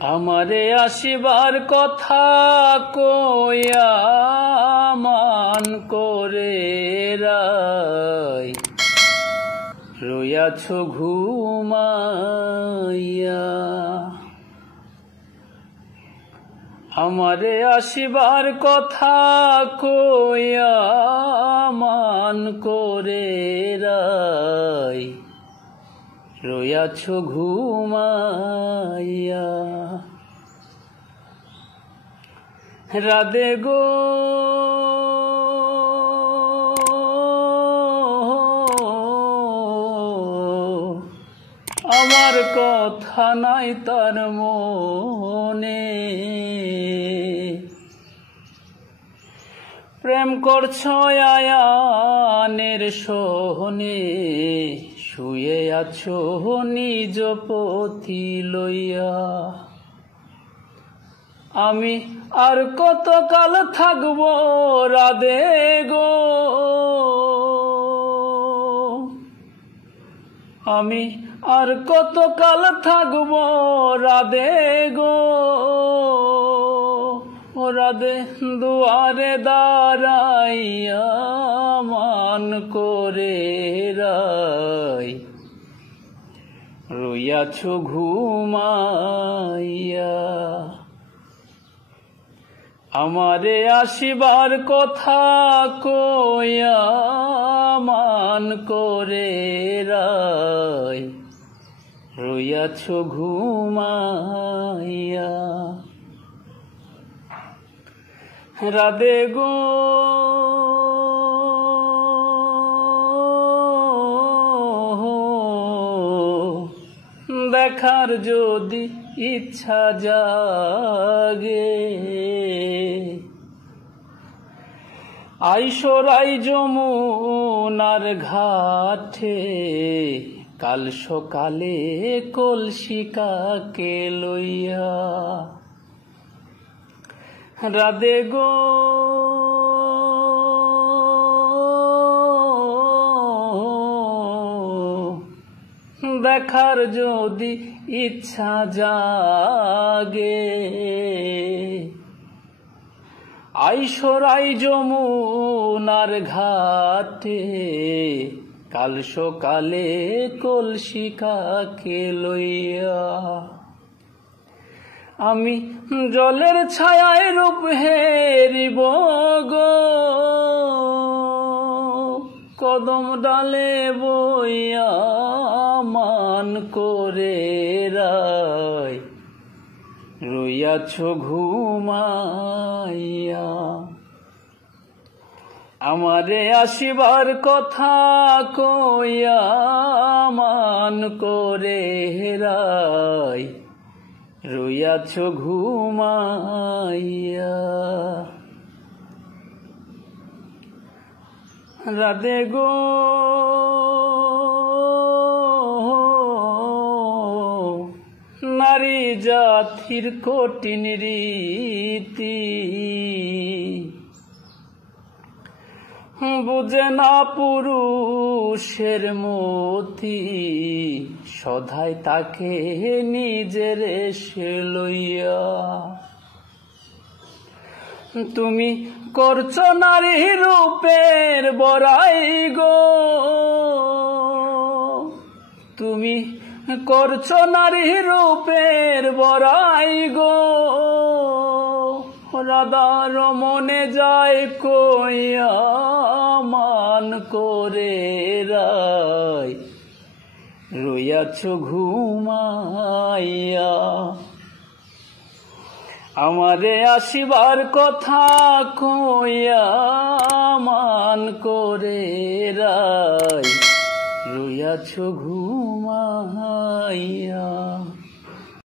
আমারে আসিবার কথা কইয়া মান করে রাই রইয়াছ ঘুমাইয়া। আমারে আসিবার কথা কইয়া মান করে রাই রইয়াছ ঘুমাইয়া। রাধে গো আমার কথা নাই তার মনে, প্রেম করছ আয়ানের সোহনে, শুয়ে আছো নিজ পতি লইয়া। আমি আর কতকাল থাকব রাধে গো, আমি আর কতকাল থাকব রাধে গো। ও রাধে দুয়ারে দাঁড়াইয়া মান করে রাই রইয়াছ ঘুমাইয়া। আমারে আসিবার কথা কইয়া মান করে রাই রইয়াছ ঘুমাইয়া। রাধে গো দেখার যদি ইচ্ছা জাগে, আইসরাই যমুনার ঘাটে, কাল সকালে কলসিকাকে লইয়া। রাধে গো দেখার যদি ইচ্ছা জাগে, আইসরাই যমুনার ঘাটে, কাল সকালে কলসিকাকে লইয়া। আমি জলের ছায়ায় রূপ হেরিব গো, কদম ডালে বইয়া মান করে রাই রইয়াছ ঘুমাইয়া। আমারে আসিবার কথা কইয়া মান করে রাই রইয়াছ ঘুমাইয়া। রাধে গো নারী জাতির কঠিন রীতি, বুঝে না পুরুষের মতি, সদাই তাকে নিজের এসে লইয়া। তুমি করছো নারী রূপের বড়াই গো, তুমি করছো নারী রূপের বড়াই গো। রাধা রমনে যায় কইয়া মান করে রাই রইয়াছ ঘুমাইয়া। আমারে আসিবার কথা কইয়া মান করে রাই রইয়াছ ঘুমাইয়া।